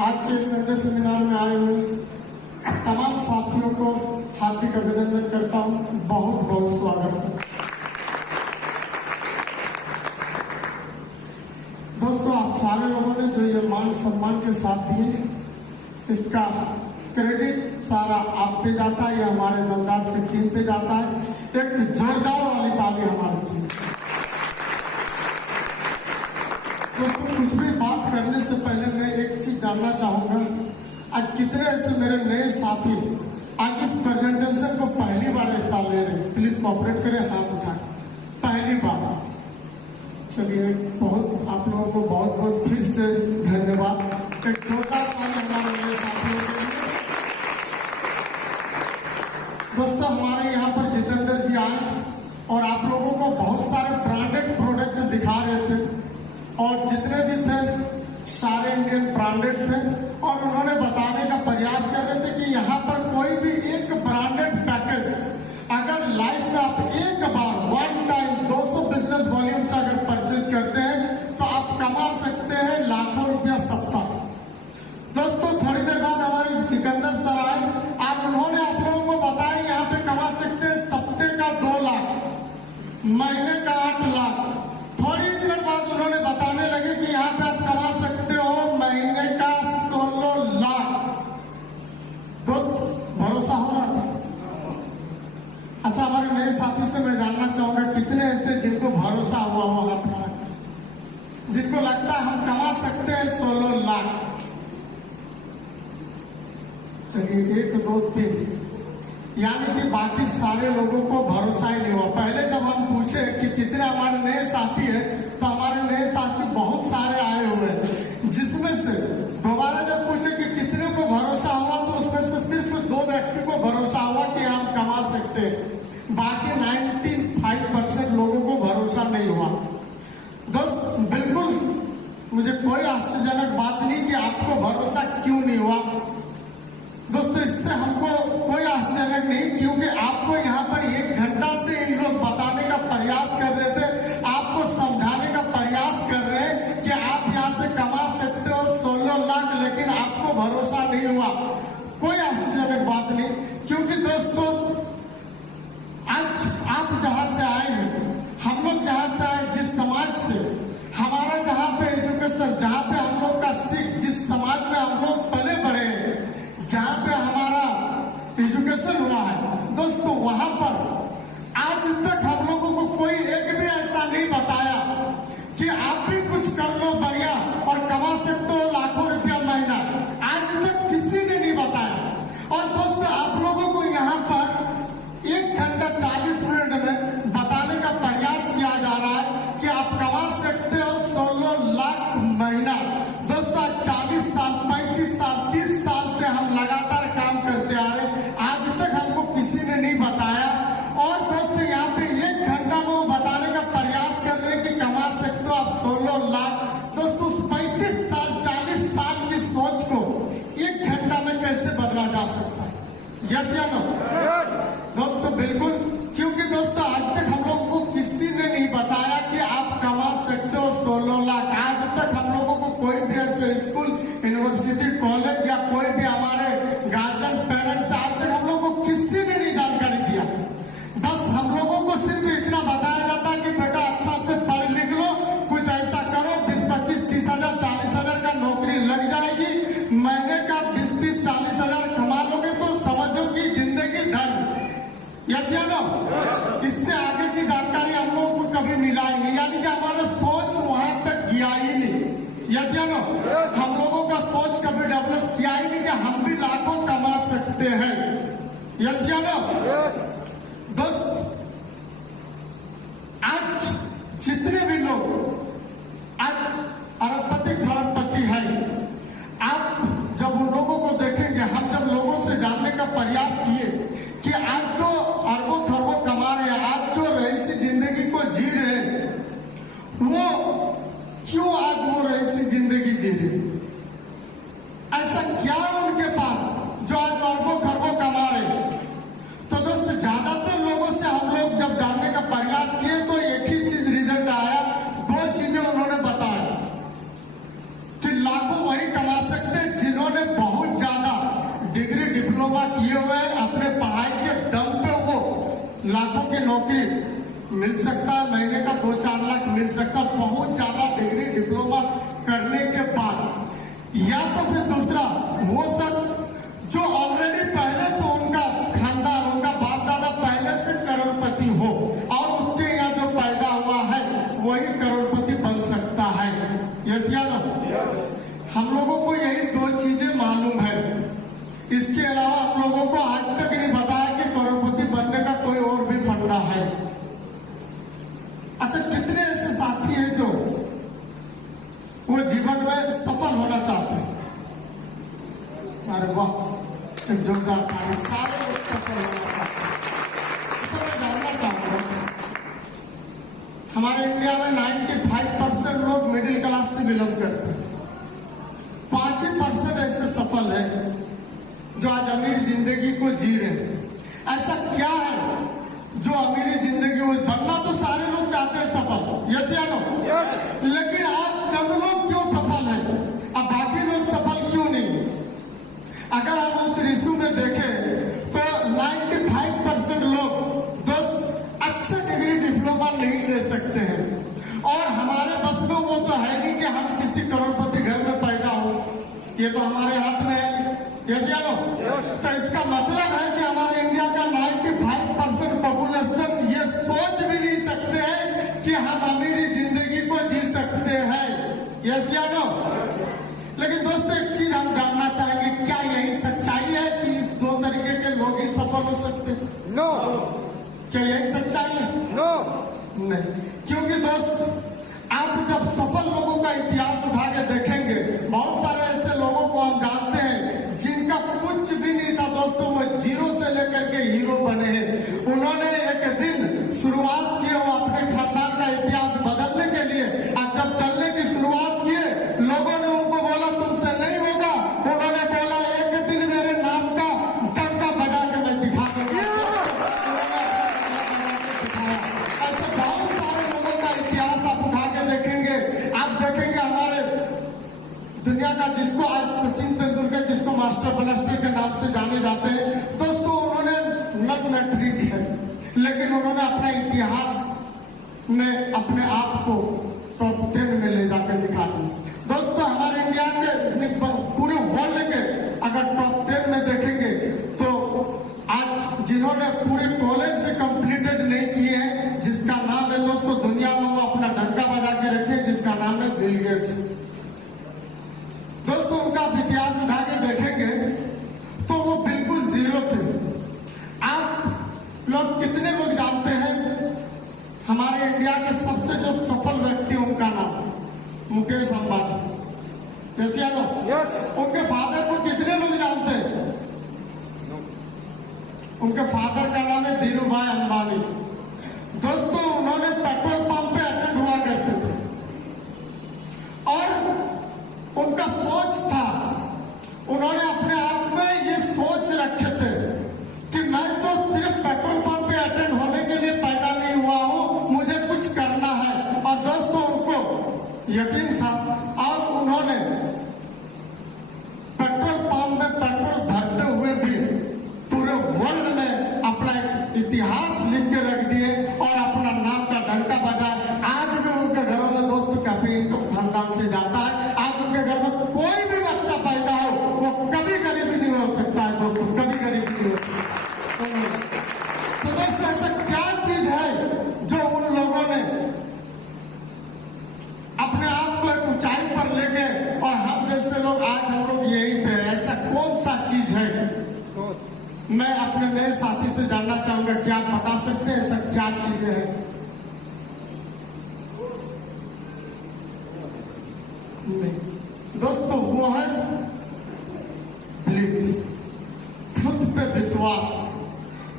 आज के Sunday seminar में आए हुए तमाम साथियों को हार्दिक अभिनंदन करता हूँ। बहुत बहुत स्वागत है। दोस्तों, आप सारे लोगों ने जो ये मान सम्मान के साथ दिए, इसका क्रेडिट सारा आप पे जाता है, ये हमारे दमदार से टीम पे जाता है। एक जोरदार वाली ताली हमारी टीम। दोस्तों, कुछ भी बात करने से पहले मैं एक चीज जानना चाहूंगा, आज कितने ऐसे मेरे नए साथी आज इस प्रेजेंटेशन को पहली बार हिस्सा ले रहे हैं? प्लीज कोऑपरेट करें, हाथ उठाएं। पहली बार। चलिए, बहुत आप लोगों को बहुत बहुत फिर से धन्यवाद। एक जोरदार ताली हमारे नए साथियों के लिए। दोस्तों, हमारे यहाँ पर जितेंद्र जी आए और आप लोगों को बहुत सारे ब्रांडेड प्रोडक्ट दिखा रहे थे, और जितने भी थे सारे इंडियन ब्रांडेड थे, और उन्होंने बताने का प्रयास कर रहे थे कि यहाँ पर कोई भी एक ब्रांडेड पैकेज अगर लाइफ में आप एक बार वन टाइम 200 बिजनेस वॉल्यूम से अगर परचेज करते हैं तो आप कमा सकते हैं लाखों रुपया सप्ताह। दोस्तों, थोड़ी देर बाद हमारे सिकंदर सर आए, आप उन्होंने आप लोगों को बताया यहाँ पे कमा सकते हैं सप्ते का 2 लाख, महीने का 8 लाख। थोड़ी देर बाद उन्होंने बताने लगे कि यहाँ पे आप कमा सकते हो महीने का 16 लाख। दोस्त, भरोसा हो रहा था? अच्छा, हमारे नए साथी से मैं जानना चाहूंगा, कितने ऐसे जिनको भरोसा हुआ हो हाथ खड़ा करें, जिनको लगता है हम कमा सकते हैं 16 लाख? चलिए, 1 2 3, यानी कि बाकी सारे लोगों को भरोसा ही नहीं हुआ। पहले जब हम पूछे कि कितने हमारे नए साथी है, तो हमारे नए साथी बहुत सारे आए हुए हैं, जिसमें से दोबारा जब पूछे कि कितने को भरोसा हुआ, तो उसमें से सिर्फ 2 व्यक्ति को भरोसा हुआ कि हम कमा सकते हैं। बाकी 95% लोगों को भरोसा नहीं हुआ। दोस्त, बिल्कुल मुझे कोई आश्चर्यजनक बात नहीं कि आपको भरोसा क्यों नहीं हुआ। दोस्तों, इससे हमको कोई आश्चर्य नहीं, क्योंकि आपको यहाँ पर 1 घंटा से इन लोग बताने का प्रयास कर रहे थे, आपको समझाने का प्रयास कर रहे हैं कि आप यहाँ से कमा सकते हो 16 लाख, लेकिन आपको भरोसा नहीं हुआ। कोई आश्चर्यजनक बात नहीं, क्योंकि दोस्तों आज आप जहाँ से आए हैं, हम लोग जहाँ से आए, जिस समाज से हमारा जहाँ पे एजुकेशन, जहाँ पे हम लोग का सीख, जिस समाज में हम लोग पले बढ़े हैं, जहाँ पे हमारा एजुकेशन हुआ है, दोस्तों वहां पर आज तक हम लोगों को कोई एक भी ऐसा नहीं बताया कि आप भी कुछ कर लो बढ़िया और कमा सकते हो लाखों रुपया महीना। आज तक किसी ने नहीं बताया। और दोस्तों, आप लोगों को यहाँ पर 1 घंटा 40 मिनट में बताने का प्रयास किया जा रहा है कि आप कमा सकते हो 16 लाख महीना। दोस्तों, 40 साल 35 साल 30 साल से हम लगातार काम करते आ रहे, आज तक हमको किसी ने नहीं बताया। और दोस्तों, यहाँ पे 1 घंटा में वो बताने का प्रयास कर रहे हैं कि कमा सकते हो आप 16 लाख। दोस्तों, उस 35 साल 40 साल की सोच को 1 घंटा में कैसे बदला जा सकता है? यस या नो? दोस्तों, बिल्कुल, क्योंकि दोस्तों आज तक हम लोगों को किसी ने नहीं बताया कि आप कमा सकते हो 16 लाख। आज तक हम लोगों को कोई भी ऐसे स्कूल, यूनिवर्सिटी, कॉलेज या कोई भी हमारे गार्जियन, पेरेंट्स, आज तक हम लोगों को किसी ने नहीं जानकारी दिया। बस हम लोगों को सिर्फ इतना बताया जाता है कि बेटा अच्छा से पढ़ लिख लो, कुछ ऐसा करो, 20 25 30 हजार 40 हजार का नौकरी लग जाएगी, महीने का 20 30 40 हजार कमा लोगे तो समझो कि जिंदगी धन। यस या नो? इससे आगे की जानकारी हम लोगों को कभी मिला ही नहीं, यानी कि हमारा सोच वहां तक गया ही नहीं। यस या नो? हम लोगों का सोच कभी डेवलप किया ही नहीं कि हम भी लाखों कमा सकते हैं। यस या नो? दोस्त, आज जितने भी लोग आज अरबपति खरबपति हैं, आप जब उन लोगों को देखेंगे, हम जब लोगों से जानने का प्रयास किए कि आज जो अरबों खरबों कमा रहे हैं, आज जो रईसी जिंदगी को जी रहे हैं, वो क्यों आज वो रईसी जिंदगी जी रहे? ऐसा क्या उनके पास जो आज अरबों खरबों कमा रहे हैं? तो दोस्तों, ज्यादातर लोगों से हम लोग जब जानने का प्रयास किए तो एक ही चीज रिजल्ट आया, 2 चीजें उन्होंने बताया कि लाखों वही कमा सकते हैं लाखों की नौकरी मिल सकता है, महीने का 2-4 लाख मिल सकता है, बहुत ज्यादा डिग्री डिप्लोमा करने के बाद। या तो फिर दूसरा वो सब जो ऑलरेडी पहले से उनका खानदान, उनका बाप दादा पहले से करोड़पति हो और उसके यहाँ जो पैदा हुआ है वही करोड़पति बन सकता है। यस या नो? हम लोगों को यही 2 चीजें मालूम है, इसके अलावा हम लोगों को आज तक नहीं बताया कि करोड़पति बनने का कोई और भी फंडा है। अच्छा, कितने ऐसे साथी हैं जो वो जीवन में सफल होना चाहते हैं? अरे वाह, एक जोरदार ताली। सारे लोग सफल होना चाहते हैं। तो मैं जानना चाहूंगा, हमारे इंडिया में 95% लोग मिडिल क्लास से बिलोंग करते हैं। 5% ऐसे सफल है जो आज अमीर जिंदगी को जी रहे हैं। ऐसा क्या है जो अमीरी जिंदगी वो बनना तो सारे लोग चाहते हैं सफल, यस या नो? लेकिन आज चंद लोग क्यों सफल है, अब बाकी लोग सफल क्यों नहीं? अगर हम उस रिश्यू में देखें तो 95% लोग दोस्त अच्छे डिग्री डिप्लोमा नहीं ले सकते हैं, और हमारे बस में वो तो है नहीं कि हम किसी करोड़पति घर में पैदा हो, ये तो हमारे हाथ में है। यस या नो? तो इसका मतलब है कि हमारे इंडिया का 95% पॉपुलेशन ये सोच भी नहीं सकते हैं कि हम अमीरी जिंदगी को जी सकते हैं। यस या नो? लेकिन दोस्तों, एक चीज हम जानना चाहेंगे, क्या यही सच्चाई है कि इस 2 तरीके के लोग ही सफल हो सकते हैं? नो। क्या यही सच्चाई है? नो। नहीं, क्योंकि दोस्त आप जब सफल लोगों का इतिहास उठा के देखेंगे, बहुत सारे ऐसे लोगों को हम जानते हैं जिनका कुछ भी नहीं था दोस्तों, वो जीरो से लेकर के हीरो बने हैं। उन्होंने एक दिन शुरुआत की, वो अपने खानदान का इतिहास बदलने के लिए, और जब चलने की शुरुआत किए, लोगों ने उनको बोला तुमसे नहीं होगा। उन्होंने बोला एक दिन मेरे नाम का डंका बजा के मैं दिखा दूंगा। ऐसे बहुत सारे लोगों का इतिहास आप उठा के देखेंगे, आप देखेंगे हमारे दुनिया का जिसको आज सचिन तेंदुलकर, जिसको मास्टर ब्लास्टर के नाम से जाने जाते हैं, दोस्तों उन्होंने नग मैट्रिक है, लेकिन उन्होंने अपना इतिहास में अपने आप को टॉप 10 में ले जाकर दिखा दिया। दोस्तों हमारे इंडिया के पूरे वर्ल्ड के अगर टॉप 10 में देखेंगे तो आज जिन्होंने पूरे कॉलेज भी कंप्लीटेड नहीं किए हैं, जिसका नाम है दोस्तों दुनिया में वो अपना डंका बजा के रखे, जिसका नाम है बिल गेट्स। दोस्तों उनका इतिहास उठा के देखेंगे तो वो बिल्कुल जीरो थे। आप लोग कितने लोग जानते हैं हमारे इंडिया के सबसे जो सफल व्यक्ति, उनका नाम मुकेश अंबानी? जैसे यस। उनके फादर को कितने लोग जानते हैं? उनके फादर का नाम है धीरूभाई अंबानी। दोस्तों उन्होंने पेट्रोल पंप पे अटेंड हुआ करते थे, और उनका सोच था, उन्होंने अपने आप में ये सोच रखे थे कि मैं तो सिर्फ पेट्रोल पंप पे अटेंड होने के लिए पैदा नहीं हुआ हूं, मुझे कुछ करना है। और दोस्तों उनको यकीन था, और उन्होंने पेट्रोल पंप में पेट्रोल भरते हुए भी पूरे वर्ल्ड में अपना इतिहास लिख के रख दिए और अपना नाम का डंका बजाया। आज भी उनके घरों में दोस्तों काफी इनकम खानदान से जाता है। आज उनके घर में कोई भी बच्चा पैदा हो वो कभी गरीब नहीं हो सकता है दोस्तों, कभी गरीब नहीं हो सकता। तो दोस्तों ऐसा क्या चीज है जो उन लोगों ने अपने आप को एक ऊंचाई पर ले गए, और हम जैसे लोग आज हम लोग यहीं पे, ऐसा कौन सा चीज है? मैं अपने नए साथी से जानना चाहूंगा, क्या आप बता सकते हैं ऐसा क्या चीज है? नहीं दोस्तों, वो है बिलीफ, खुद पे विश्वास।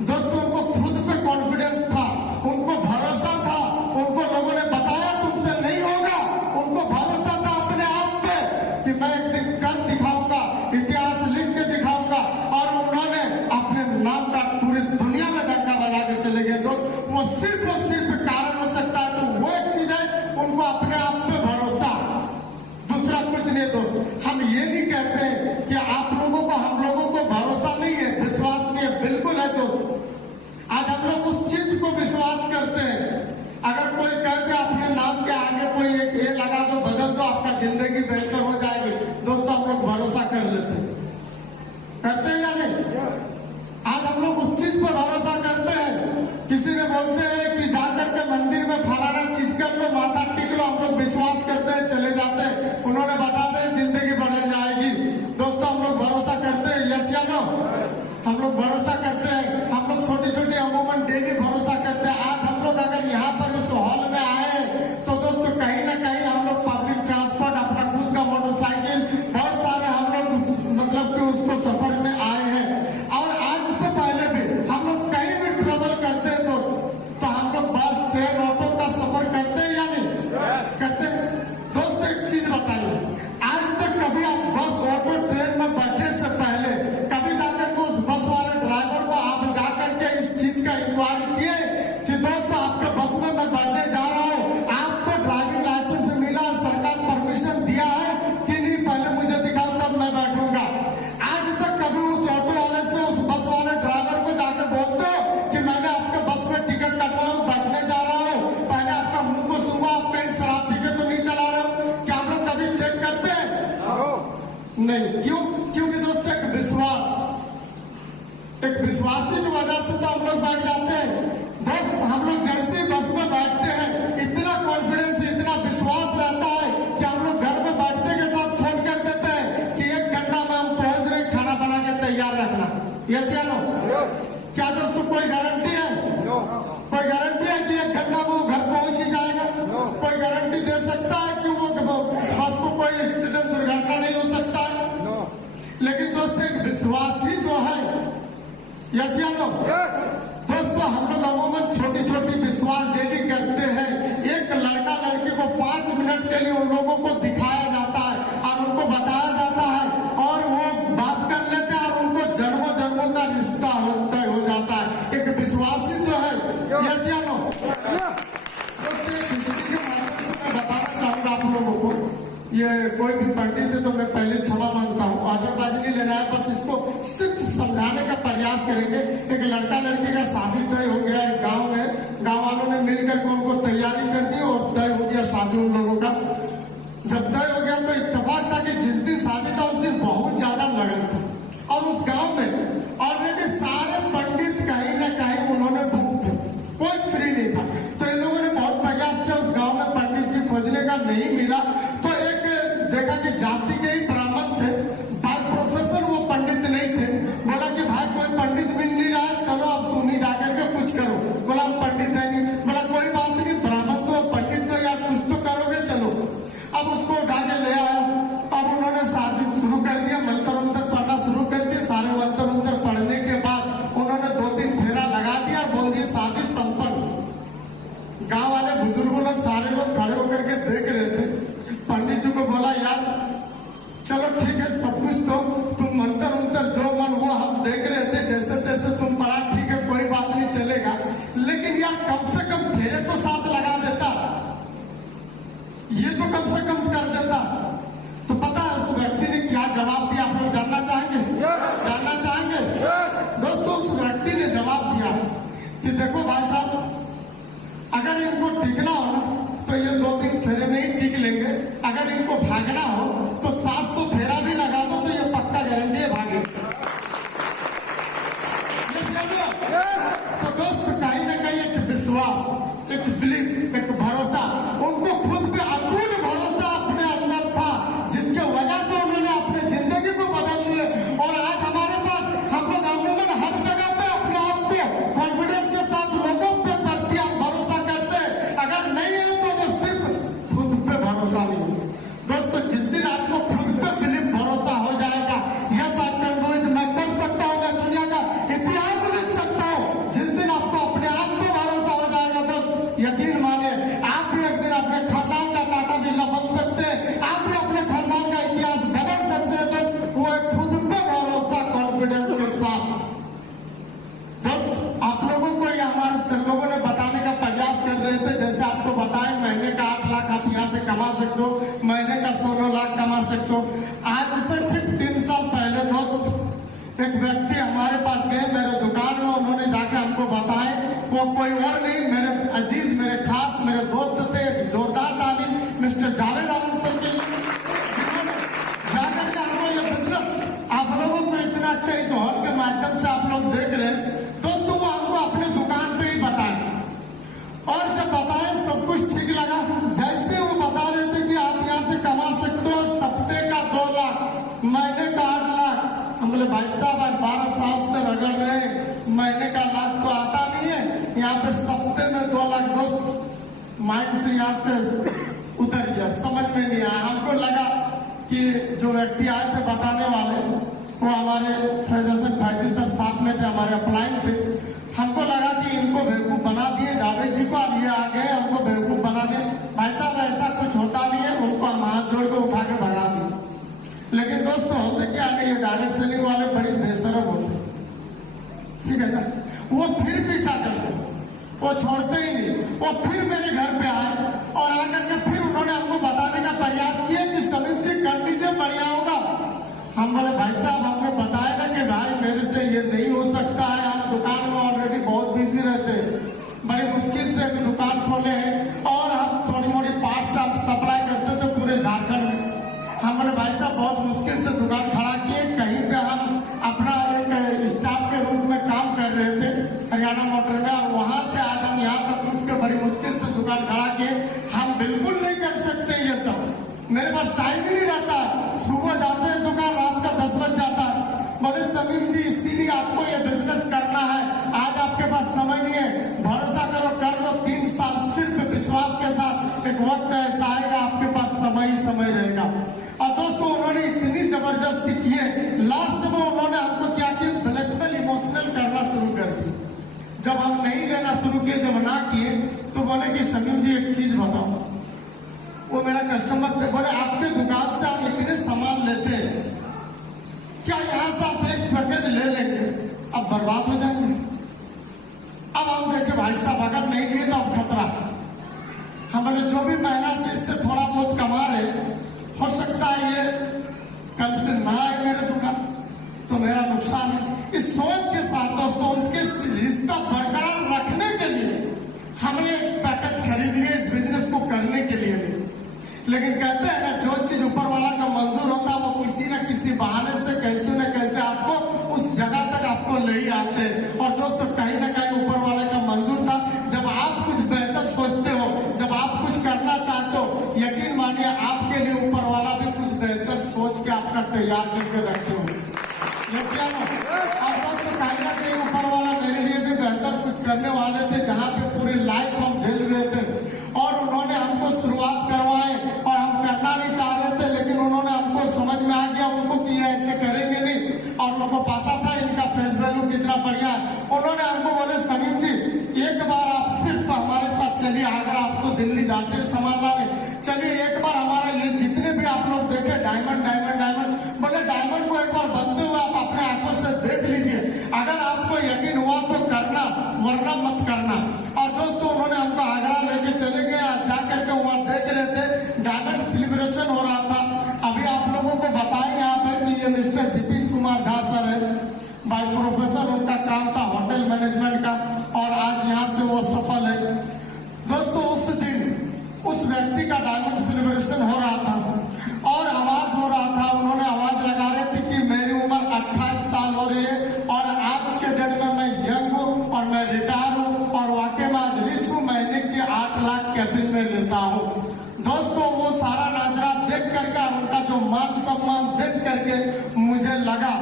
दोस्तों उनको खुद पे कॉन्फिडेंस था, उनको भरोसा था, उनको लोगों ने बताया तुमसे नहीं होगा, उनको भरोसा था अपने आप पे कि मैं एक दिन कर दिखाऊंगा, इतिहास लिख के दिखाऊंगा, और उन्होंने अपने नाम का पूरी दुनिया में डंका बजा के चले गए। तो वो सिर्फ और सिर्फ कारण हो सकता है, तो वो एक चीज है, उनको अपने आप पे भरोसा, दूसरा कुछ नहीं। दोस्त हम ये नहीं कहते कि आप लोगों को, हम लोगों को भरोसा नहीं है, विश्वास नहीं है, बिल्कुल है दोस्त। आज हम लोग उस चीज हम लोग भरोसा करते हैं, हम लोग छोटी छोटी अमूमन डेली भरोसा करते हैं। आज हम लोग अगर यहाँ पर इस हॉल में आए तो दोस्तों कहीं ना कहीं हम लोग पब्लिक ट्रांसपोर्ट, अपना खुद का मोटरसाइकिल, बहुत सारे हम लोग मतलब कि उसको सफर में आए हैं। और आज से पहले भी हम लोग कहीं भी ट्रेवल करते हैं दोस्त, तो हम लोग बस, ट्रेन, ऑटो का सफर करते हैं या नहीं करते? दोस्तों एक चीज बताइए, आज तक कभी आप बस, ऑटो, ट्रेन में बैठने से पहले कभी जाकर के उस बस वाले ड्राइवर को आप जाकर के इस चीज का इंक्वायरी किए कि दोस्तों आपके बस में मैं बैठने जा रहा हूँ, आपको ड्राइविंग लाइसेंस मिला, सरकार परमिशन दिया है कि नहीं, पहले मुझे दिखाओ तब मैं बैठूंगा। आज तक कभी उस ऑटो वाले से, उस बस वाले ड्राइवर को जाकर बोलते हो कि मैंने आपके बस में टिकट कटवाया, बैठने जा रहा हूँ, पहले आपका मुंह को सूंघा, आप कहीं शराब पी के तो नहीं चला रहे हो? क्या हम लोग कभी चेक करते हैं? नहीं। क्यों? क्योंकि दोस्तों एक विश्वासी की वजह से तो हम लोग बैठ जाते हैं। दोस्त हम लोग जैसे ही बस में बैठते हैं, इतना कॉन्फिडेंस, इतना विश्वास रहता है कि हम लोग घर में बैठने के साथ फोन कर देते हैं कि 1 घंटा में हम पहुंच रहे, खाना बना के तैयार रखना। यस या नो? क्या दोस्तों कोई गारंटी है? कोई गारंटी है कि 1 घंटा में वो घर पहुंच ही जाएगा? कोई गारंटी दे सकता है कि वो बस को कोई एक्सीडेंट, दुर्घटना नहीं हो सकता है? लेकिन दोस्तों एक विश्वास ही तो है। यस या नो? दोस्तों हम लोग अमूमन छोटी छोटी विश्वास डेली करते हैं। एक लड़का लड़की को 5 मिनट के लिए उन लोगों को दिखाया जाता है और उनको बताया जाता है और वो बात कर लेते हैं और उनको जन्मों जन्मों का रिश्ता तय हो जाता है। एक विश्वास ही तो है। यस या नो? दोस्तों एक हिस्ट्री के माध्यम से मैं बताना चाहूंगा आप लोगों को, ये कोई भी पंडित है तो मैं पहले क्षमा मांगता हूँ, आदरबाजी नहीं लेना है, बस इसको सिर्फ समझाने का प्रयास करेंगे। एक लड़का लड़की का शादी तय हो गया एक गांव में, गांव वालों ने मिलकर के उनको तैयारी कर दी और तय हो गया शादी उन लोगों का। जब तय हो गया तो इत्तेफाक था कि जिस दिन शादी था उस दिन बहुत ज्यादा लगन था और उस गाँव में ऑलरेडी सारे पंडित कहीं ना कहीं उन्होंने बुक थे, कोई फ्री नहीं था। तो इन लोगों ने बहुत प्रयास किया, उस गाँव में पंडित जी खोजने का नहीं मिला तो एक देखा कि जाति के ही ब्राह्मण थे, बाय प्रोफेसर वो पंडित नहीं थे। बोला कि भाई कोई पंडित मिल नहीं रहा है, चलो अब तुम ही जाकर के कुछ करो। बोला हम पंडित है नहीं। बोला कोई बात नहीं, ब्राह्मण तो पंडित तो यार कुछ तो करोगे, चलो। अब उसको उठा के ले आया। अब उन्होंने शादी शुरू कर दिया, मंत्र वंत्र पढ़ना शुरू कर दिया। सारे मंत्र वंत्र पढ़ने के बाद उन्होंने 2-3 फेरा लगा दिया और बोल दिया शादी संपन्न। गाँव वाले बुजुर्गों लोग सारे लोग खड़े होकर के देख रहे थे। पंडित जी को बोला यार चलो ठीक है, सब कुछ तो तुम मंत्र उंतर जो मन वो हम देख रहे थे, जैसे तैसे तुम पढ़ा, ठीक है कोई बात नहीं चलेगा, लेकिन यार कम से कम फेरे तो साथ लगा देता, ये तो कम से कम कर देता। तो पता है उस व्यक्ति ने क्या जवाब दिया? आप लोग जानना चाहेंगे? जानना चाहेंगे? दोस्तों उस व्यक्ति ने जवाब दिया कि देखो भाई साहब, अगर इनको टिकना हो ना तो ये 2-3 फेरे में ही टिक लेंगे, अगर इनको भागना हो तो 700 फेरा भी लगा दो तो ये पक्का गारंटी है भागे। तो दोस्त कहीं ना कहीं एक विश्वास, एक बिलीफ, एक भरोसा, उनको खुद पे अटूट भरोसा अपने अंदर था, जिसके वजह से उन्होंने अपने जिंदगी को बदल लिया। और आज हमारे पास हम लोग अमूमन हर जगह पे अपने आप पे कॉन्फिडेंस के साथ लोगों पे भरोसा करते हैं। अगर नहीं है तो वो सिर्फ खुद पे भरोसा नहीं है। दोस्तों जिस दिन आपको खुद पे बिलीफ भरोसा हो जाएगा, yes I can do it, मैं कर सकता हूँ, मैं दुनिया का इतिहास लिख सकता हूँ, जिस दिन आपको अपने आप पे भरोसा हो जाएगा दोस्त, यकीन मानिए आप भी एक दिन अपने खानदान का टाटा बिरला बन सकते हैं, आप भी अपने खानदान का इतिहास बदल सकते हैं दोस्त, वो एक खुद पे भरोसा, कॉन्फिडेंस के साथ। दोस्त आप लोगों को हमारे सब लोगों ने बताने का प्रयास कर रहे थे, जैसे आपको बताएं महीने का 8 लाख आप यहाँ से कमा सकते हो, महीने का 16 लाख कमा सकते हो। आज से ठीक 3 साल पहले दोस्त एक व्यक्ति हमारे पास गए मेरे दुकान में, उन्होंने जाके हमको बताए, वो कोई और नहीं मेरे अजीज, मेरे खास, मेरे दोस्त थे। जोरदार तालीम मिस्टर जावेद आलम सर के लिए, जिन्होंने जाकर के हमको ये बिजनेस आप लोगों को इतना अच्छा इस हॉल के माध्यम से आप लोग देख रहे हैं दोस्तों, वो हमको अपने दुकान पे ही बताए और जब बताए सब कुछ ठीक लगा। जैसे वो बता रहे थे कि आप यहाँ से कमा सकते हो सप्ते का 2 लाख, महीने का 8 लाख, बोले भाई साहब आज 12 साल से रगड़ रहे, महीने का लाख तो आता नहीं है, यहाँ पे सप्ते में 2 लाख। दोस्त माइंड से यहाँ से उतर गया, समझ में नहीं आया। हमको लगा कि जो व्यक्ति आए थे बताने वाले वो हमारे फेडरेशन भाई सर साथ में थे, हमारे अपलाइन थे। हमको लगा कि इनको बेवकूफ बना दिए, जावेद जी को, अब ये आ गए हमको बेवकूफ बनाने। भाई साहब ऐसा कुछ होता नहीं है, उनको हम हाथ जोड़ के उठा के भगा दिए। लेकिन दोस्तों होते क्या है, ये डायरेक्ट सेलिंग वाले बड़ी बेशरम होते, ठीक है ना। वो फिर पीछा करते, वो छोड़ते ही नहीं। वो फिर मेरे घर पे आए और आकर के फिर उन्होंने हमको बताने का प्रयास किया कि समीप जी कर लीजिए, बढ़िया होगा। हम बोले भाई साहब हमें बताया ना कि भाई मेरे से ये नहीं हो सकता है, हम दुकान में ऑलरेडी बहुत बिजी रहते हैं, बड़ी मुश्किल से अभी दुकान खोले हैं और हम थोड़ी मोटी पार्ट से सप्लाई करते थे पूरे झारखंड में। हम बोले भाई साहब बहुत मुश्किल से दुकान खड़ा किए, कहीं पे हम अपना एक स्टाफ के रूप में काम कर रहे थे हरियाणा मोटर में, और वहां से आज हम यहाँ तक उठ के बड़ी मुश्किल से दुकान खड़ा किए। हम बिल्कुल नहीं कर सकते ये सब, मेरे पास टाइम ही नहीं रहता। सुबह जाते हैं दुकान, रात का 10 बज जाता है। बोले समीम जी इसीलिए आपको ये बिजनेस करना है, आज आपके पास समय नहीं है, भरोसा करो कर लो, 3 साल सिर्फ विश्वास के साथ। एक वक्त ऐसा आएगा आपके पास समय ही समय रहेगा। और दोस्तों उन्होंने इतनी जबरदस्ती की है, लास्ट में उन्होंने हमको क्या किया, ब्लैकमेल इमोशनल करना शुरू कर दी। जब हम नहीं लेना शुरू किए, जब ना किए, तो बोले कि समीम जी एक चीज बताओ। वो मेरा कस्टमर थे, बोले आपके दुकान से आप इतने सामान लेते हैं, क्या यहाँ से आप एक पैकेज ले लेंगे, अब बर्बाद हो जाएंगे। अब हम देखे भाई साहब अगर नहीं लिए तो अब खतरा। हम बोले जो भी महीना से इससे थोड़ा बहुत कमा रहे, हो सकता है ये कल से ना आए मेरे दुकान, तो मेरा नुकसान है। इस सोच के साथ दोस्तों उनके रिश्ता बरकरार रखने के लिए हमने पैकेज खरीद लिए इस बिजनेस को करने के लिए भी। लेकिन कहते हैं ना जो चीज ऊपर वाला का मंजूर होता है वो किसी न किसी बहाने से कैसे न कैसे आपको उस जगह तक आपको ले ही आते हैं। और दोस्तों कहीं ना कहीं ऊपर वाले का मंजूर था। जब आप कुछ बेहतर सोचते हो, जब आप कुछ करना चाहते हो, यकीन मानिए आपके लिए ऊपर वाला भी कुछ बेहतर सोच के आपका तैयार करके रखे हो। और दोस्तों कहीं ना कहीं ऊपर वाला मेरे लिए भी बेहतर कुछ करने वाले थे, जहाँ पे पूरी लाइफ हम झेल रहे थे और उन्होंने हमको शुरुआत करवाए और हम करना नहीं चाह रहे थे, लेकिन उन्होंने हमको समझ में आ गया उनको कि ऐसे करेंगे नहीं, और उनको पता था इनका फेस वैल्यू कितना बढ़िया है। उन्होंने हमको बोले समीम जी एक बार आप सिर्फ हमारे साथ चलिए, अगर आपको दिल्ली जाते हैं सामान लाने, चलिए एक बार हमारा ये जितने भी आप लोग देखे डायमंड डायमंड डायमंड, बोले डायमंड को एक बार बनते हुए आप अपने आंखों से देख लीजिए, अगर आपको यकीन हुआ तो करना, वरना मत करना। और दोस्तों उन्होंने हमको आगरा लेके चले गए, जाकर के वहाँ देख रहे थे डायमंड सेलिब्रेशन हो रहा था। अभी आप लोगों को बताएं यहाँ पर कि ये मिस्टर विपिन कुमार झा सर है, बाय प्रोफेसर उनका काम था होटल मैनेजमेंट का, और आज यहाँ से वो सफल है। दोस्तों उस दिन उस व्यक्ति का डायमंड सेलिब्रेशन हो रहा था और आवाज हो रहा था, उन्होंने आवाज लगा रहे थे कि मेरी उम्र 28 साल हो रही है और आज के डेट में मैं यंग हूँ और मैं रिटायर हूँ और वाकई में आज रिच हूँ, महीने की 8 लाख कैबिन में लेता हूँ। दोस्तों वो सारा नजरा देख करके, उनका जो मान सम्मान देख करके मुझे लगा,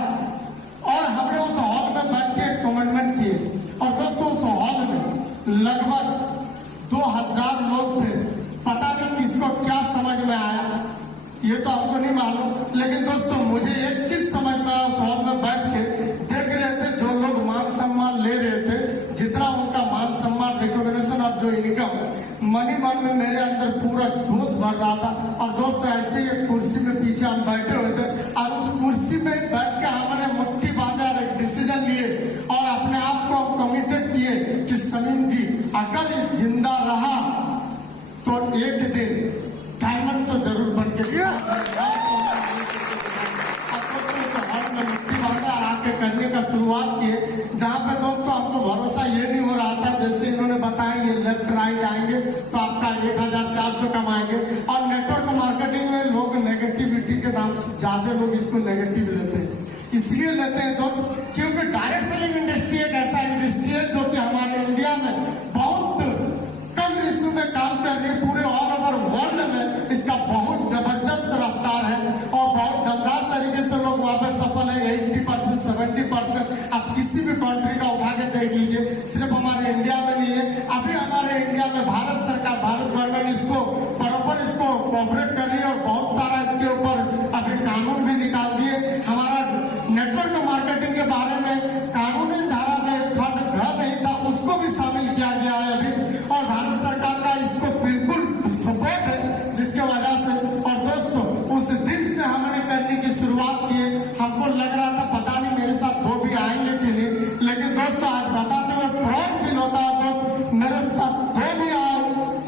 और हमने उस हॉल में बैठ के कमेंटमेंट किए। और दोस्तों उस हॉल में लगभग 2000 लोग थे। पता नहीं किसको क्या समझ में आया, ये तो आपको नहीं मालूम, लेकिन दोस्तों मुझे एक चीज समझ में आया, उस हॉल में बैठ के देख रहे थे जो लोग मान सम्मान ले रहे थे, जितना उनका मान सम्मान रिकॉग्निशन और जो इनकम, मन ही मन में मेरे अंदर पूरा जोश भर रहा था। और दोस्तों ऐसे ही एक कुर्सी में पीछे हम बैठे हुए थे और उस कुर्सी में बैठ के हमने मुट्ठी बांधा, एक डिसीजन लिए और अपने आप को कमिटेड किए कि समीम जी अगर जिंदा रहा तो एक दिन डायमंड तो जरूर बन के आके करने का शुरुआत किए, जहाँ पे दोस्तों आपको भरोसा ये नहीं हो रहा था, जैसे इन्होंने बताया ये लेफ्ट राइट आएंगे तो आपका 1400 कमाएंगे। और नेटवर्क मार्केटिंग में लोग नेगेटिविटी के नाम से ज्यादा लोग इसको नेगेटिव लेते हैं, इसलिए लेते हैं दोस्त क्योंकि डायरेक्ट सेलिंग इंडस्ट्री एक ऐसा इंडस्ट्री है जो कि हमारे इंडिया में बहुत कम रेशियो में काम चल रही है, पूरे ऑल ओवर वर्ल्ड में इसका बहुत जबरदस्त रफ्तार है और बहुत दमदार तरीके से लोग वहां पे सफल है। 80% कंट्री का उठा के देख लीजिए, सिर्फ हमारे इंडिया में नहीं है, अभी हमारे इंडिया में भारत सरकार, भारत गवर्नमेंट इसको बराबर इसको कोऑपरेट कर रही है और बहुत सारा इसके ऊपर अभी कानून भी निकाल दिए। हमारा नेटवर्क मार्केटिंग के बारे में कानूनी धारा में खंड घर नहीं था, उसको भी शामिल किया गया है अभी, और भारत सरकार का इसको बिल्कुल सपोर्ट है, जिसके वजह से। और दोस्तों, उस दिन से हमने करने की शुरुआत की है। हमको लग रहा था पता नहीं मेरे साथ 2 भी आएंगे कि नहीं, लेकिन दोस्तों आज बताते हुए प्राउड फील होता है। दोस्त मेरे साथ 2 भी आए,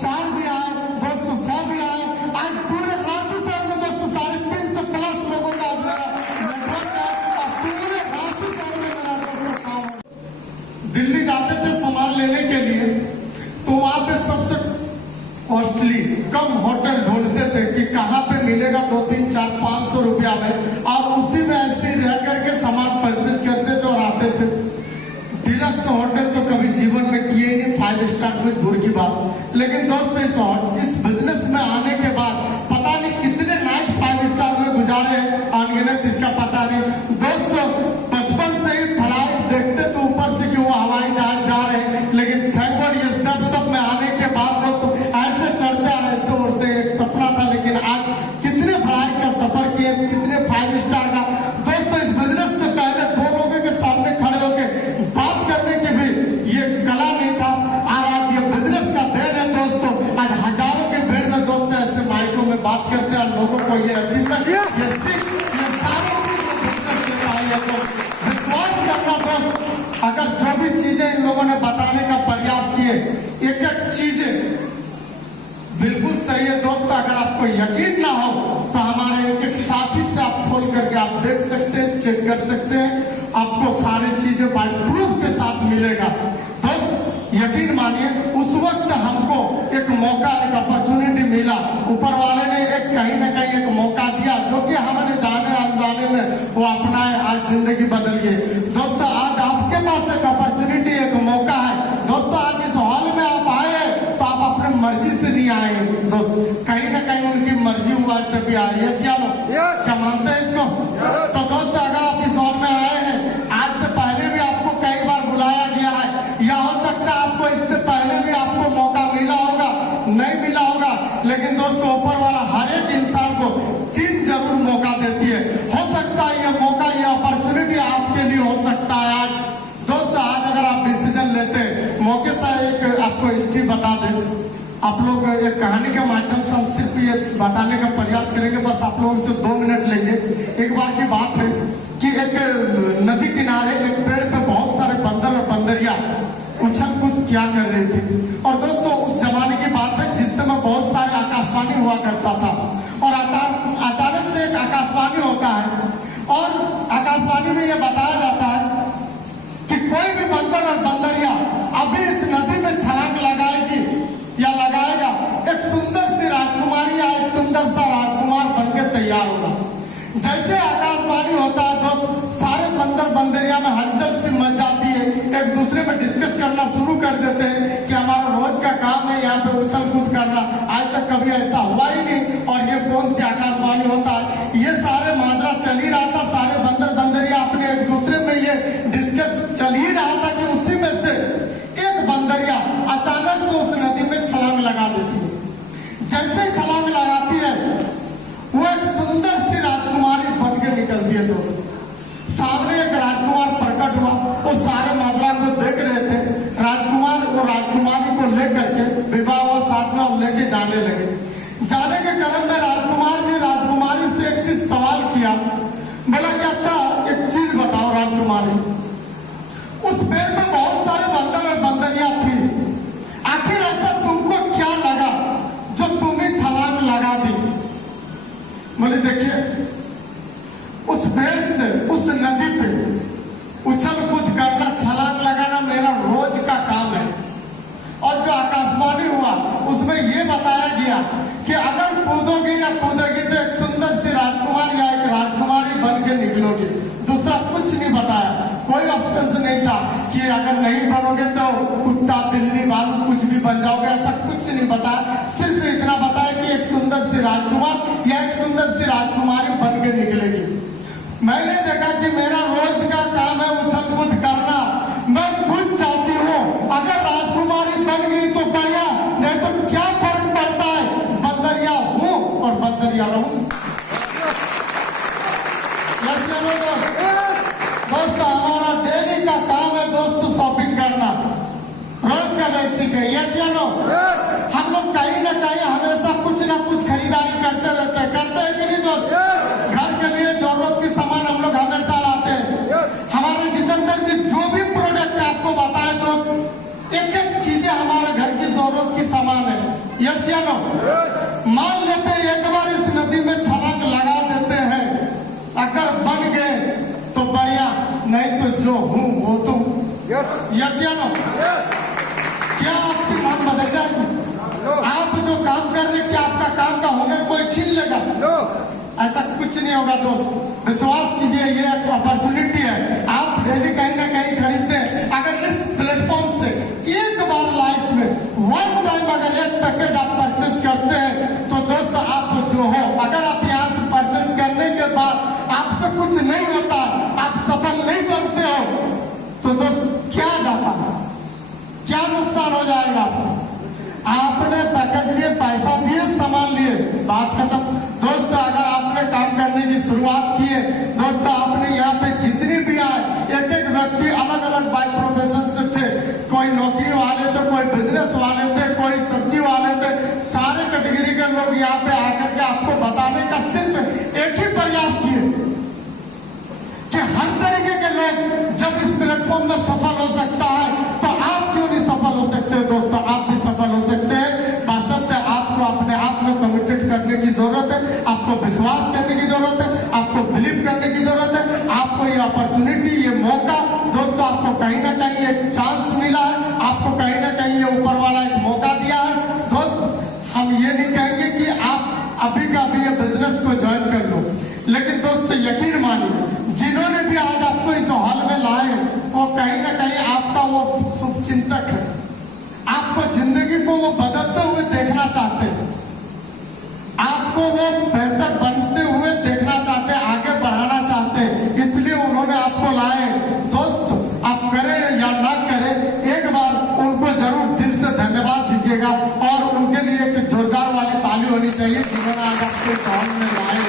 4 भी आए, दोस्तों 100 भी आए। आज पूरे रांची से हमने दोस्तों 350+ लोगों का मेरा नेटवर्क है, और पूरे रांची से मेरा दोस्तों काम है। दिल्ली जाते थे सामान लेने के लिए, तो वहां पे सबसे कॉस्टली कम होटल ढूंढते थे कि कहाँ पे मिलेगा 2, 3, 4, 500 रुपया में, और उसी में ऐसे रह करके सामान परचेज करते थे और आते थे। डिलक्स होटल तो कभी जीवन में किए ही नहीं, 5 स्टार में दूर की बात। लेकिन दोस्तों इस बिजनेस में आने के बाद पता नहीं कितने नाइट 5 स्टार में गुजारे अनगिनत, इसका पता नहीं। दोस्तों बचपन से ही फ्लाइट देखते तो ऊपर से कि वो हवाई जहाज जा रहे हैं, लेकिन थैंक गॉड ये सब में आने के बाद दोस्तों ऐसे चढ़ते और ऐसे उड़ते, एक सपना था। लेकिन आज कितने फ्लाइट का सफर किए, कितने 5 स्टार का। दोस्तों इस बिजनेस से पहले 2 लोगों के सामने खड़े होकर बात करने की भी ये कला नहीं था, और आज ये बिजनेस का देन है दोस्तों। आज हजारों के भीड़ में दोस्तों ऐसे माइकों में बात करते हैं, और लोगों को ये अचीवमेंट, ये सीख, ये सारी चीजें बिजनेस से पाई है। तो विश्वास करना दोस्त, अगर जो भी चीजें इन लोगों ने बताने का प्रयास किए, एक एक चीजें बिल्कुल सही है दोस्तों। अगर आपको यकीन ना हो तो हमारे एक साथी से आप खोल करके आप देख सकते हैं, चेक कर सकते हैं, आपको सारी चीजें बाय प्रूफ के साथ मिलेगा। दोस्त यकीन मानिए, उस वक्त हमको एक मौका, एक अपॉर्चुनिटी मिला, ऊपर वाले ने एक कहीं ना कहीं एक मौका दिया, जो कि हमने जाने अनजाने में वो अपनाए, आज जिंदगी बदल गई। दोस्तों आज आपके पास एक अपॉर्चुनिटी, एक मौका है। दोस्तों आज इस हॉल में आप आए हैं तो आप अपने मर्जी से नहीं आए दोस्त, कहीं ना कहीं उनकी मर्जी हुआ तभी आए। यस या नो? क्या मानते हैं इसको? तो दोस्तों अगर आप इस हॉल में आए हैं, आज से पहले भी आपको कई बार बुलाया गया है, या हो सकता है आपको इससे पहले भी आपको मौका मिला होगा, नहीं मिला होगा, लेकिन दोस्तों ऊपर वाला हर एक इंसान को 3 जरूर मौका देती है। हो सकता है ये मौका, ये अपॉर्चुनिटी आपके लिए हो सकता है आज। दोस्तों आज अगर आप डिसीजन लेते हैं, मौके से एक आपको हिस्ट्री बता दें, आप लोग एक कहानी के माध्यम से हम सिर्फ ये बताने का प्रयास करेंगे, बस आप लोगों से 2 मिनट लेंगे। एक बार की बात है कि एक नदी किनारे एक पेड़ पे बहुत सारे बंदर और बंदरिया उछल कूद क्या कर रहे थे। और दोस्तों उस जमाने की बात है जिस समय बहुत सारे आकाशवाणी हुआ करता था, और अचानक से एक आकाशवाणी होता है, और आकाशवाणी में यह बताया जाता है कि कोई भी बंदर और बंदरिया अभी इस नदी में छलांग लगाएगी या लगाएगा, एक सुंदर सी राजकुमारी या एक सुंदर सा राजकुमार बनके तैयार होगा। जैसे आकाशवाणी होता है दोस्त, सारे बंदर बंदरिया में हलचल सी मच जाती है, एक दूसरे में डिस्कस करना शुरू कर देते हैं कि हमारा रोज का काम है यहाँ पे उछल कूद करना, आज तक कभी ऐसा हुआ ही नहीं, और ये कौन सी आकाशवाणी होता है। ये सारे माजरा चल ही रहा था, सारे बंदर बंदरिया अपने एक दूसरे में ये डिस्कस चल ही रहा था कि उसी में से एक बंदरिया अचानक से उस नदी में छलांग लगा देती है। जैसे छलांग लगाती है, वो एक सुंदर सी राजकुमारी बन के निकलती है। दोस्तों सामने एक राजकुमार प्रकट हुआ, वो सारे माजरा को देख रहे थे। राजकुमार वो राजकुमारी को लेकर के विवाह और साथ में लेके जाने लगे। जाने के क्रम में राजकुमार जी राजकुमारी से एक चीज सवाल किया, बोला कि अच्छा एक चीज बताओ राजकुमारी, उस पेड़ में बहुत सारे बंदर और बंदरिया थी, आखिर ऐसा तुमको क्या लगा जो तुम्हें छलांग लगा दी। बोले देखिए, उस पेड़ से उस नदी पे उछल कूद करना, छलांग लगाना मेरा रोज का काम है। और जो आकाशवाणी हुआ उसमें ये बताया गया कि अगर कूदोगे या कूदोगी तो एक सुंदर सी राजकुमार या एक राजकुमारी बन के निकलोगे, दूसरा कुछ नहीं बताया। कोई ऑप्शन नहीं था कि अगर नहीं बनोगे तो कुत्ता बिल्ली भालू कुछ भी बन जाओगे, ऐसा कुछ नहीं बताया। सिर्फ इतना बताया कि एक सुंदर सी राजकुमार या एक सुंदर सी राजकुमारी बन के निकलेगी। मैंने देखा कि मेरा रोज का काम है उछल कूद करना, दोस्त हमारा डेली का काम है दोस्त शॉपिंग करना, रोज का बेसिक है। यस या नो? हम लोग कहीं ना कहीं हमेशा कुछ ना कुछ खरीदारी करते रहते हैं कि नहीं दोस्त? घर के लिए जरूरत की सामान हम लोग हमेशा लाते हैं। हमारे जितेंद्र जी जो भी प्रोडक्ट आपको बताए दोस्त, एक एक चीजें हमारे घर की जरूरत की सामान है। यस या नो? मान लेते हैं एक बार इस नदी में छलांग लगा देते हैं, अगर बन गए तो बढ़िया, नहीं तो जो हूँ वो तुम। यस या नो? क्या आपकी नाम बदल जाएगी? आप जो काम कर रहे, क्या आपका काम का हुनर कोई छीन लेगा? ऐसा कुछ नहीं होगा दोस्त, विश्वास कीजिए, ये एक अपॉर्चुनिटी है। आप डेली कहीं ना कहीं खरीदते हैं, अगर इस प्लेटफॉर्म से एक बार लाइफ में वन टाइम अगर एक पैकेज आप परचेज करते हैं तो दोस्त आप जो हो, अगर आप यहाँ से परचेज करने के बाद आपसे कुछ नहीं होता, आप सफल नहीं बनते हो, तो दोस्त क्या जाता है, क्या नुकसान हो जाएगा? आपने पैकेज लिए, पैसा दिए, सामान लिए, बात खत्म। दोस्त अगर आपने काम करने की शुरुआत की है, दोस्त आपने यहाँ पे जितनी भी आए, एक एक व्यक्ति अलग अलग बाई प्रोफेशन से थे, कोई नौकरी वाले थे, कोई बिजनेस वाले थे, कोई सब्जी वाले थे, सारे कैटेगरी के लोग यहाँ पे आकर के आपको बताने का सिर्फ एक ही प्रयास किए कि हर तरीके के लोग जब इस प्लेटफॉर्म में सफल हो सकता है तो आप क्यों नहीं सफल हो सकते? दोस्तों आप भी सफल हो सकते हैं, बशर्ते आपको अपने आप में कमिटेड करने की जरूरत है, आपको विश्वास करने की जरूरत है, आपको बिलीव करने की जरूरत है। आपको ये अपॉर्चुनिटी, ये मौका दोस्तों, आपको कहीं ना कहीं एक चांस मिला है, आपको कहीं ना कहीं ये ऊपर वाला एक मौका दिया है। दोस्त हम ये नहीं कहेंगे कि आप अभी का अभी ये बिजनेस को ज्वाइन कर लो, लेकिन दोस्त यकीन मानिए, जिन्होंने भी आज आपको इस हॉल में लाए वो कहीं ना कहीं आपका वो शुभचिंतक है, आपको जिंदगी को वो बदलते हुए देखना चाहते हैं, आपको वो बेहतर बनते हुए देखना चाहते हैं, आगे बढ़ाना चाहते हैं, इसलिए उन्होंने आपको लाए। दोस्त आप करें या ना करें, एक बार उनको जरूर दिल से धन्यवाद दीजिएगा और उनके लिए एक जोरदार वाली ताली होनी चाहिए जिन्होंने आज आपको इस हॉल में लाए।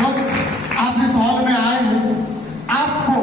दोस्त आप इस हॉल में आए हैं, आपको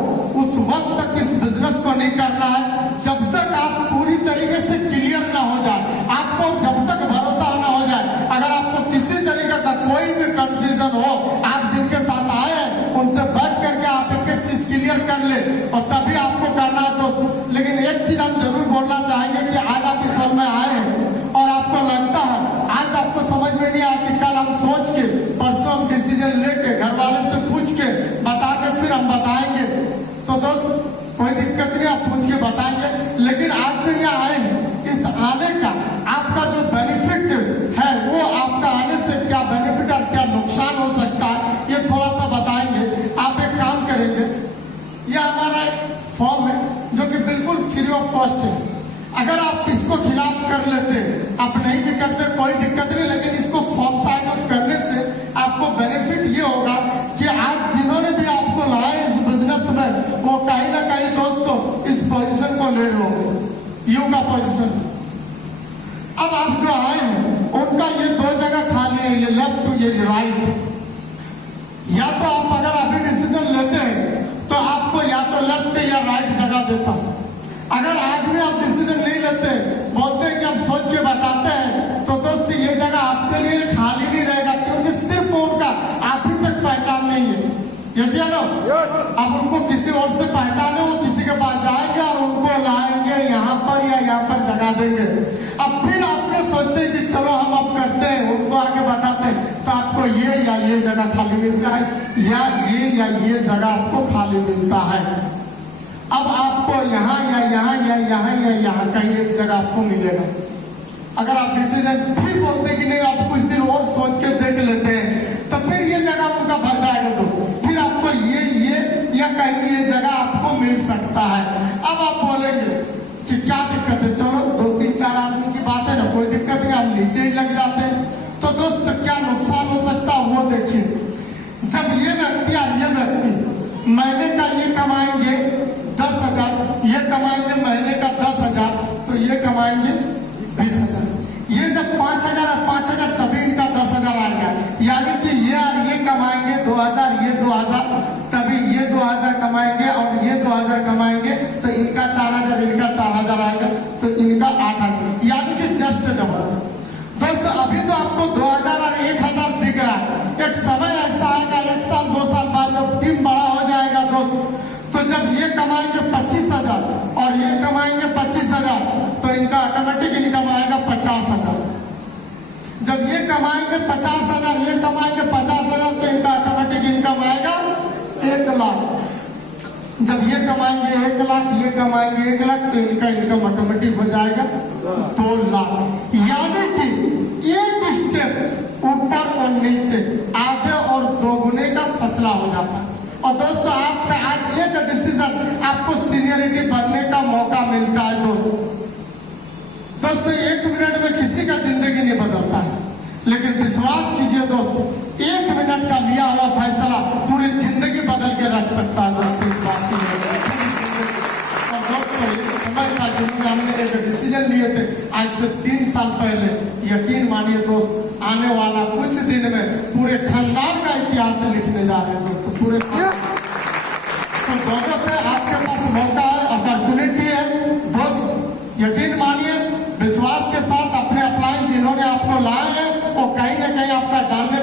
उस वक्त तक इस बिजनेस को नहीं करना है जब तक आप पूरी तरीके से क्लियर ना हो जाए, आपको जब तक भरोसा ना हो जाए। अगर आपको किसी तरीके का कोई भी कंफ्यूजन हो, आप जिनके साथ आए हैं उनसे बैठ करके आप एक एक चीज क्लियर कर ले और तभी आपको करना है दोस्त। लेकिन एक चीज हम जरूर बोलना चाहेंगे कि आज आप इस हॉल में आए हैं और आपको लगता है, आज आपको समझ में नहीं आया कि कल हम सोच के, परसों हम डिसीजन लेके, घर वाले से पूछ के, बता के फिर हम बताएंगे, तो दोस्त कोई दिक्कत नहीं, आप पूछ के बताएंगे। लेकिन आज जो यहाँ आए हैं, इस आने का आपका जो बेनिफिट है वो आपका आने से क्या बेनिफिट और क्या नुकसान हो सकता है ये थोड़ा सा बताएंगे। आप एक काम करेंगे, ये हमारा एक फॉर्म है जो कि बिल्कुल फ्री ऑफ कॉस्ट है। अगर आप इसको खिलाफ कर लेते हैं, आप नहीं भी करते कोई दिक्कत नहीं, लेकिन इसको फॉर्म साइन अप करने से आपको बेनिफिट ये होगा कि आज जिन्होंने भी आपको लाए इस बिजनेस में वो कहीं ना कहीं दोस्तों इस पोजीशन को ले रहे हो, यू का पोजीशन। अब आप जो आए हैं उनका ये दो जगह खाली है, ये लेफ्ट ये राइट। या तो आप अगर अभी डिसीजन लेते हैं तो आपको या तो लेफ्ट या राइट जगह देता। अगर आज भी आप डिसीजन नहीं लेते, बोलते हैं कि हम सोच के बताते हैं, तो दोस्त ये जगह आपके लिए खाली नहीं रहेगा, क्योंकि सिर्फ उनका आप ही तक पहचान नहीं है। यस या नो? अब उनको किसी और से पहचाने, वो किसी के पास जाएंगे और उनको लाएंगे यहाँ पर या यहाँ पर जगह देंगे। अब फिर आपने सोचते हैं कि चलो हम अब करते हैं, उनको आगे बताते हैं, तो आपको ये या ये जगह खाली मिलता है या ये जगह आपको खाली मिलता है। अब आपको यहाँ या यहाँ या यहाँ या यहाँ कहीं एक जगह आपको मिलेगा। अगर आप डिसीजन फिर बोलते कि नहीं आप कुछ दिन और सोच के देख लेते हैं, तो फिर ये जगह उनका भर जाएगा, तो फिर आपको ये या कहीं ये जगह आपको मिल सकता है। अब आप बोलेंगे कि क्या दिक्कत है, चलो 2-3-4 आदमी की बात है ना, कोई दिक्कत नहीं, हम नीचे ही लग जाते हैं। तो दोस्त क्या नुकसान हो सकता है वो देखिए। जब ये व्यक्ति और ये व्यक्ति महीने का ये कमाएंगे 10,000, ये कमाएंगे महीने का 10,000, तो ये कमाएंगे 20,000। ये जब 5,000 और 5,000 तभी इनका 10,000 आएगा, यानी कि ये और ये कमाएंगे 2,000, ये मिलेगा 8 अंक, यानी कि जस्ट डबल। दोस्तों अभी तो आपको 2000 और 1000 दिख रहा है, एक समय ऐसा आएगा 1 साल 2 साल बाद जब टीम बड़ा हो जाएगा दोस्त, तो जब ये कमाएंगे 25,000 और ये कमाएंगे 25,000 तो इनका ऑटोमेटिक इनकम आएगा 50,000। जब ये कमाएंगे 50,000, ये कमाएंगे 50,000 तो इनका ऑटोमेटिक इनकम आएगा 1 लाख। जब ये कमाएंगे 1 लाख, ये कमाएंगे 1 लाख तो इनका इनकम ऑटोमेटिक हो जाएगा 2 लाख। यानी कि एक स्टेप ऊपर और नीचे आधे और दोगुने का फैसला हो जाता है। और दोस्तों आपका आज एक डिसीजन आपको सीनियरिटी बनने का मौका मिलता है। दोस्तों 1 मिनट में किसी का जिंदगी नहीं बदलता है, लेकिन विश्वास कीजिए दोस्तों 1 मिनट का लिया हुआ फैसला पूरी जिंदगी बदल के रख सकता है। दोस्तों इस बात की और दोस्तों ये समय था जिनमें हमने एक डिसीजन लिए थे आज से 3 साल पहले, यकीन मानिए दोस्त आने वाला कुछ दिन में पूरे खानदान का इतिहास लिखने जा रहे हैं दोस्तों, पूरे तो जरूरत है, आपके पास मौका है, अपॉर्चुनिटी है दोस्त। यकीन मानिए विश्वास के साथ अपने अपलाइन जिन्होंने आपको लाए हैं वो कहीं ना कहीं आपका जानने